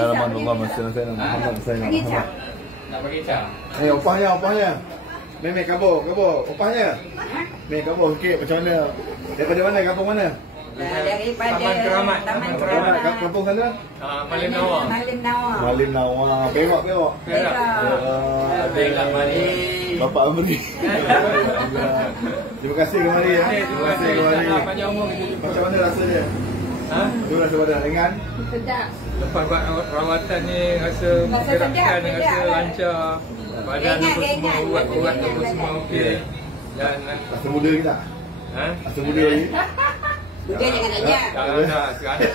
Bismillahirrahmanirrahim. Muhammad Muhammad. Nak bagi cap. Opahnya. Meme kabur. Opahnya. Meme kabur sikit macam mana? Daripada mana? Kampung mana? Daripada Taman Keramat. Keramat. Kampung sana? Malim Nawar. Malim Nawar. Perak. Perak. Perak Malim. Bapak Amri. Terima kasih kemari ya. Terima kasih kemari. Panjang umur kita. Macam mana rasanya? Tu rasa badan ringan? Sedap. Lepas buat rawatan ni rasa gerakan, rasa lancar. Badan apa semua, urat apa semua okey. Dan Rasa muda ke tak? Rasa muda lagi? Muda jangan tanya. dah sekarang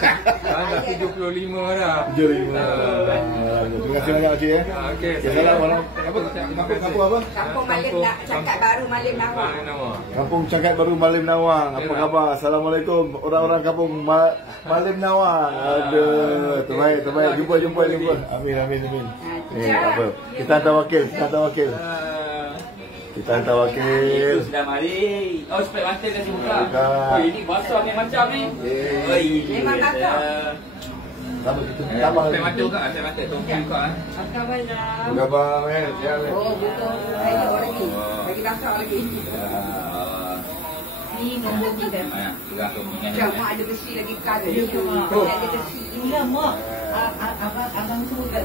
dah 75 dah. 75. Terima kasih banyak Cik ya. Okey. Salam malam. Kampung apa? Kampung Malim Cakap Baru Malim Nawar. Kampung Cakap Baru Malim Nawang. Apa khabar? Assalamualaikum orang-orang kampung Malim Nawang. Aduh, terbaik. Jumpa. Amin. Tak apa. Kita hantar wakil. Itu sudah mari. Oh, spek mata dah buka. Oh, ini basah ni macam ni. Memang basah. Sama gitu. Spek mata buka, spek mata tunggu buka. Apa khabar? Apa khabar, Mel? Oh, betul. Saya lagi. Lagi basah lagi. Ni nombor kita. Macam mak ada besi lagi kali. Ada besi. Enggak, mak. Abang tu kat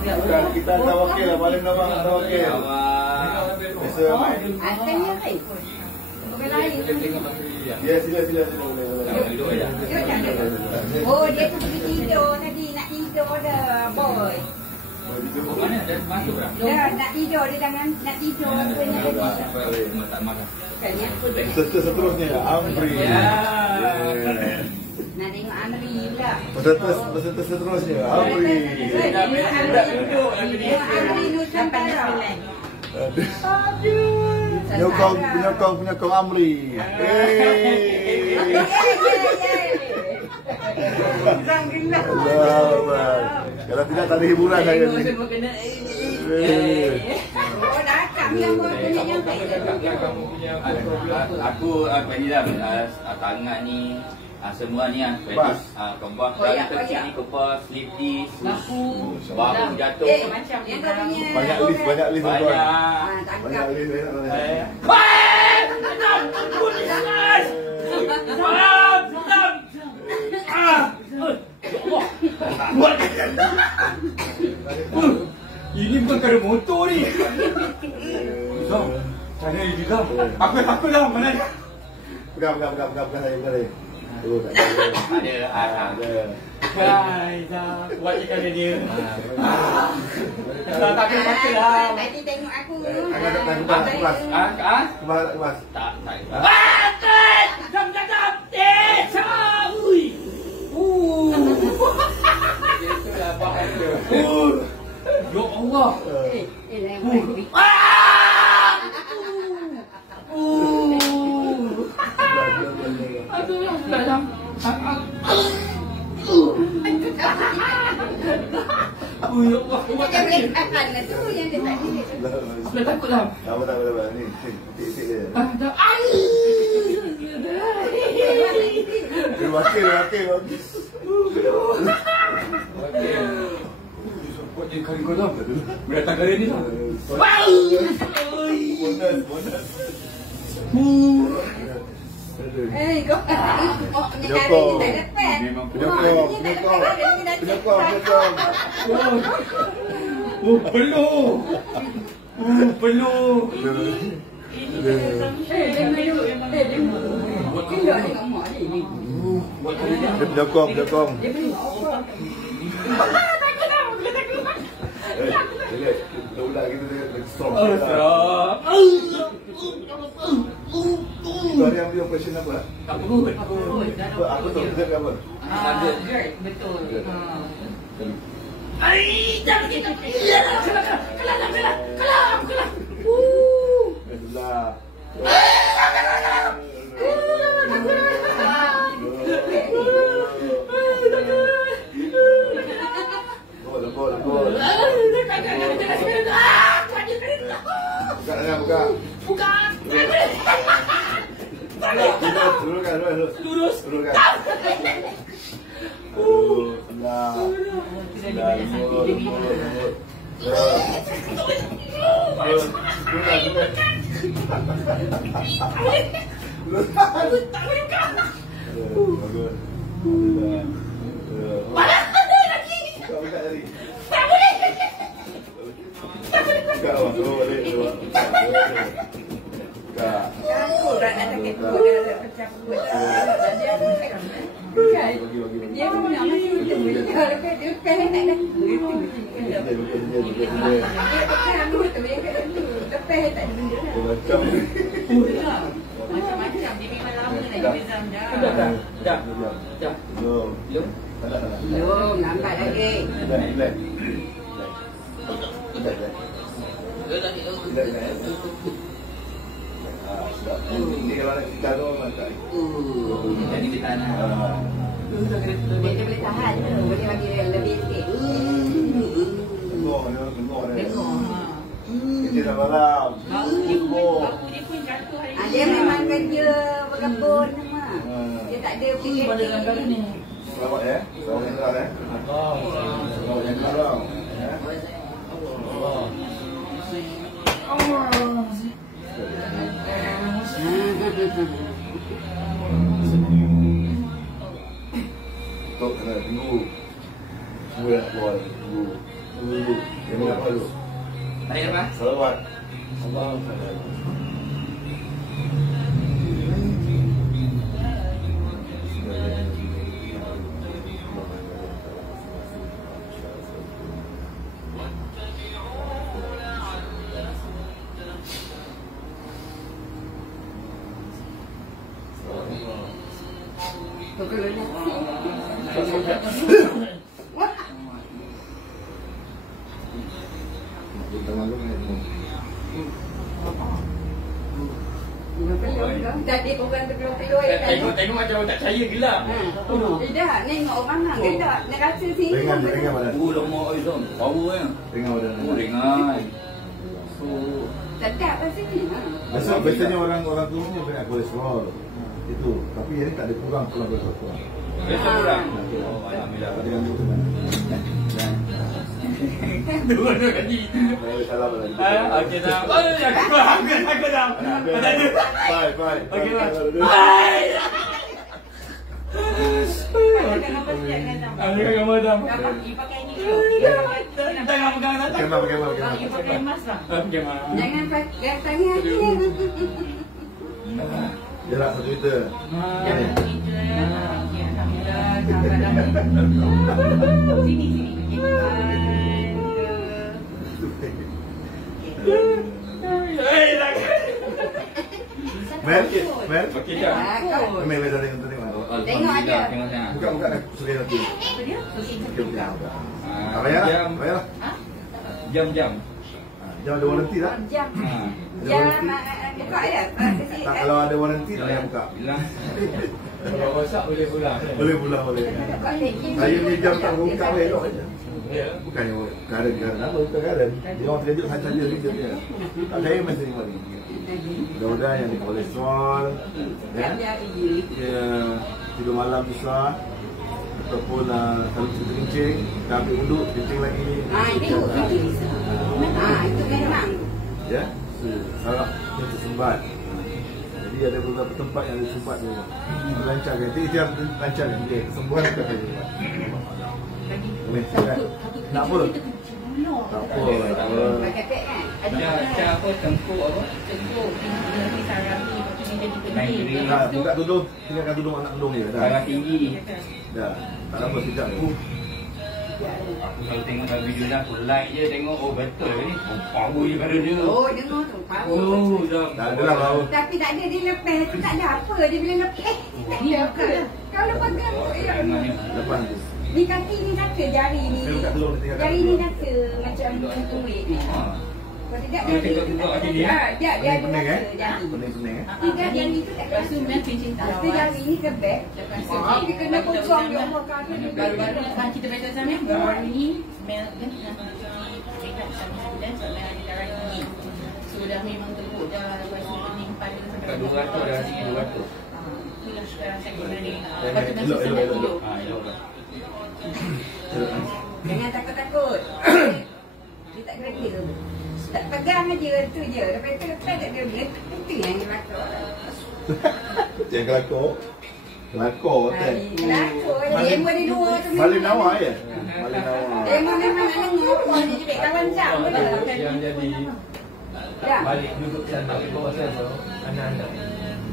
Kita hantar wakil lah. Malim Nawang hantar wakil. Biasa. Asalnya kan? Bukan lain. Ya, sila. Oh, dia tu pergi tidur tadi. Nak tidur dah, boy. Dah, nak tidur. Dia jangan nak tidur. Seterusnya Amri. Nak tengok Amri pula. Peserta seterusnya Amri. Amri Nusantara. Penyokong Amri. Kalau tidak tak ada hiburan hari ni. Oh, dah kami yang buat kena nyampe. Aku apa ni dah tangan ni semua ni kembang kecil ni kepas, slip disc, bahu jatuh. Macam dia punya. Banyak list tuan. Tangkap. List. Ini bukan kena motor ni. Zam, cari lagi Zam. Aku dah mana ni? Bukan saya. Ada. Hai Zam, buat ikan dia. Tak pakai lah. Tadi tengok aku. Kemas. Tak. Zam. Itulah bahaya. Ya Allah. Dia boleh tahan lah tu yang dia tak boleh. Aku takut dah. Tak apa. Ni, titik dia. Wakil. Buat dia kari kau dah. Boleh datang kari ni dah. Bonus. Kau penyokong tak dapat. Penyokong. Penuh. Penyokong. Ular kita strong. Itu hari yang dia operation apa? Apa tu? Dia apa? Betul. Jangan kita. Kalah. Alhamdulillah. Lembut. Buka. Luruskan. Dah. Dah lembut. Dia pun nak masih dia peh tak ada. Macam-macam dia memang lama nak jadi Zam dah. Belum, lambat lagi. Ini kalau nak jatuh macam Jadi kita nak Dia boleh tahan, boleh bagi lebih sikit. Tengok dia. Dia dah malam. Dia memang kerja berkebun semua. Dia tak ada fikir. Selamat ya. Selamat yang keras Selamat yang keras Tok kena tunggu. Semua nak keluar. Tunggu. Dia nak apa dulu? tarik apa? Salawat. Allah. Jadi bukan terpeluh-peluh ya kan? Tengok macam tak percaya gelap. Tidak, nengok orang mana tidak. Nak rasa sini. Ringan badan. Lemak Aizam. Power kan? Ringan badan. Ringan. Sedap lah sini. Biasanya orang tu ni banyak kolesterol. Itu. Tapi yang ni tak ada kurang kolesterol. Biasa kurang. Oh, alhamdulillah. Ada yang tu kan. Dua kali. Salam lagi. Okey dah. Aku dah. Bye. Okey lah. Bye. Ambil gambar dah. Pakai ni dulu. Jangan pegang dah. Bagaimana? Pakai emas lah. Okey mah. Jangan pakai tangan hati. Dia nak satu kita. Jangan kita. Sini. Mel. Okey dah. Mel dah tengok. Tengok aja. Buka sudah nanti. Buka. Tak payah lah. Jam. Jam ada warranty tak? Jam buka ya. Tak, kalau ada warranty tak payah buka. Bilang. Kalau rosak boleh pulang. Boleh. Saya ni jam tak buka elok aja. Bukannya garan apa, bukan garan. Dia orang terkejut saja dia. Tak saya mesti ni mari. Mudah-mudahan yang ada kolesterol, ya, tidur malam susah, ataupun kalau kita kencing, dah ambil uduk, kencing lagi. Itu memang. Ya, sarap dia tersumbat. Jadi ada beberapa tempat yang ada sumbat tu. Lancarkan, dia lancarkan dia, kesembuhan bukan saja. Nak apa? Tak apa. Pakai pek kan? Ada apa? Tengkuk apa? Tengkuk. Ini sarami. Ini jadi penting. Buka tudung. Tinggalkan tudung anak tudung je. Darah tinggi. Dah. Tak apa sekejap. Aku selalu tengok dalam video dah. Aku like je tengok. Oh betul ke ni? Power je pada dia. Oh, dengar tu. Oh dah. Tak ada lah bau. Tapi tak ada dia lepeh. Tak ada apa. Dia bila lepeh. Tak ada apa. Kalau pegang. Lepas tu. Ni kaki ni kata jari ni. Jari ni kata macam kuih ni. Kalau tidak dia ada rasa jari. Pening-pening Tidak jari tu tak rasa kencing tak. Tapi jari ni kebek. Dia kena kosong dia Allah kata. Baru-baru kan kita baca sama baru ni smell kan dekat sama dan sampai ada darah tinggi. So dah memang teruk dah rasa pening pada sampai 200 dah tinggi 200. Itulah sekarang saya guna ni. Elok. Elok. aja tu je. Lepas tu tak ada dia. Itu yang kelakor. Yang kelakor. Kelakor kan. Kelakor. Demo di luar tu. Malim Nawar ya? Malim Nawar. Demo memang nak dengar. Dia jadi kawan jam. Yang jadi balik duduk sana bawa saya anak-anak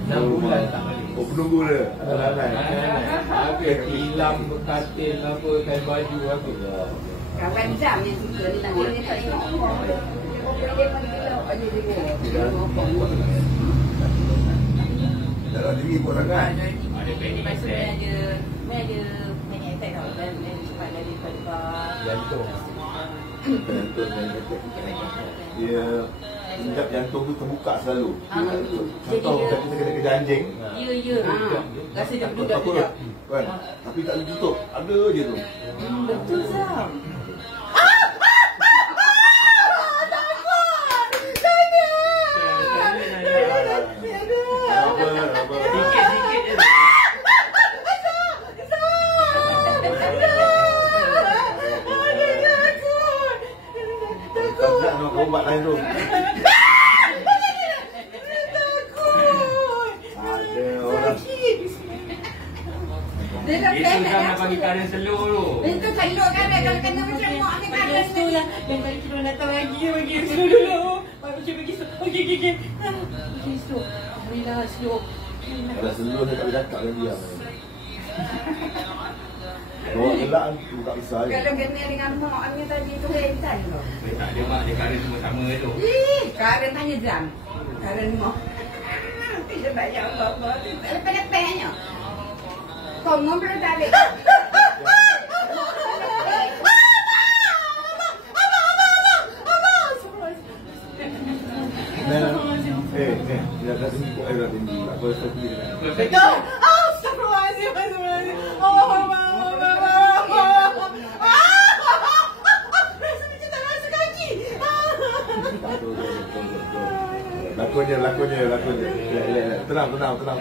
6 bulan tak balik. Oh, penunggu dia. Anak-anak. Habis hilang katil apa, kain baju apa. Kawan jam yang suka ni tak boleh tak tengok orang. Dia boleh gelap aja dia. Dalam diri pun sangat. Ada panic Lepas tu attack. dia ada panic attack tau. Dan cepat dari lepas Jantung. Dia sekejap jantung tu terbuka selalu. Jadi Contoh dia- kita kena kerja anjing. Ya. Rasa dia Takut berdudak-dudak. kan? Tapi tak boleh tutup. Ada je tu. Betul Sam. Sikit-sikit je. Tak nak nak ubat lain tu. Ada orang. Dia dah Itu plan dah nak bagi karen selur tu. Itu telur kan kalau kena macam mak ni kan. Lepas tu lah, dan balik kita datang lagi, bagi slow dulu. Bagi okey. Okey, slow. Alhamdulillah, slow. Ada seluruh dia tak boleh cakap dengan dia. Bawa gelak tu tak bisa je. Kalau kena dengan mak ni tadi tu hentai tu. Tak ada mak, dia karen semua sama tu. Ih, Karen tanya jam. Karen mak. Tidak banyak apa-apa. Lepas-lepasnya. Kau ngobrol tak ada. Dia dah tinggi kok dah tinggi. Tak boleh pergi dengan. Betul. Astagfirullahaladzim. Rasa macam tak rasa kaki. Lakonnya. Tenang semua.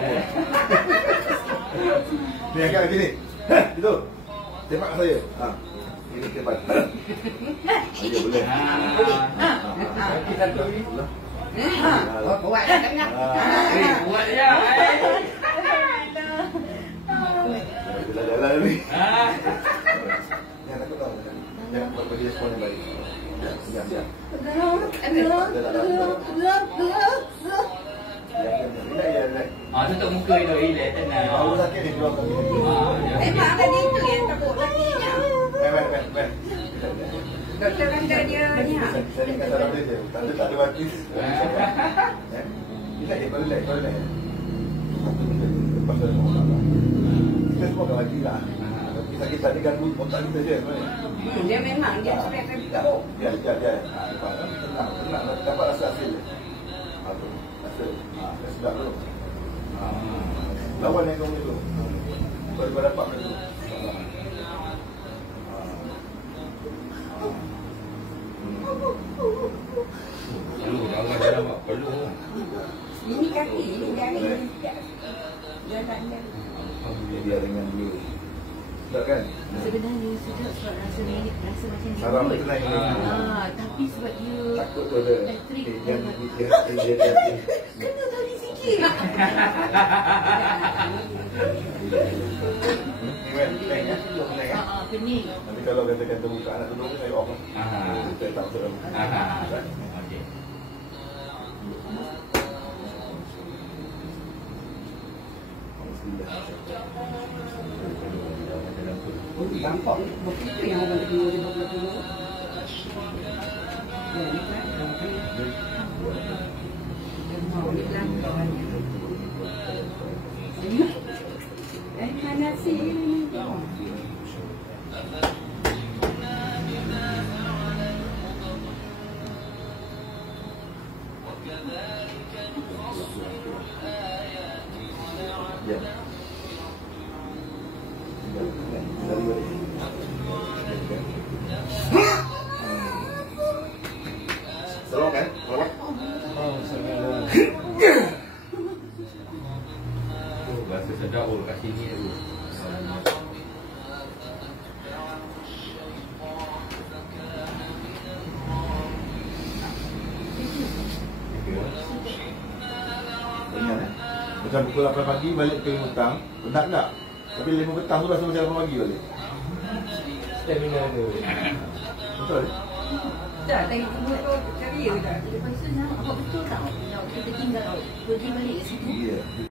Ni angkat lagi ni. Itu. Tembak kat saya. Ha. Ini tembak. Boleh, boleh. Kaki satu ni. Buat dah tak nak. Buat je. Jalan-jalan ni. Ah. Jangan takut tau. Jangan buat bagi respon yang baik. Siap. Tutup muka dia, relax, tenang. Baru sakit ni keluar kaki. Memang ada itu yang takut lakinya. Men. Doktor kata dia ni. Saya ni kata salah dia je. Tak ada mati. Relax, kau relax. Pasal semua tak. Kita semua akan mati lah. Kita ni ganggu otak kita je. Dia memang dia sampai teruk. Ya. Tenang. Dapat rasa hasil. Rasa. Dah sedap tu. Lawan yang kau ni tu. Baru kau dapat tu. Ini kaki, ini jari. Jalan dia. Dia dengan dulu. Sedap kan? Sebenarnya sedap sebab rasa macam Sarap jemput. tu naik ni. Tapi sebab dia Takut tu ada. elektrik. Dia. Kena tadi sikit. Pening. Nanti kalau katakan terbuka anak tunduk saya off. Saya tak masuk dalam. Okey. Nampak begitu yang orang kedua dia berlaku. Mana sih? Ya. Tolong kan? Tolong. Rasa sedap kat sini tu. Macam pukul 8 pagi balik ke 5 petang, penat tak? Tapi 5 petang tu rasa macam 8 pagi balik. Stamina tu. Betul? Tak, lagi tunggu tu cari je tak? Lepas tu nak apa betul tak? Kita tinggal pergi balik ke situ. Ya.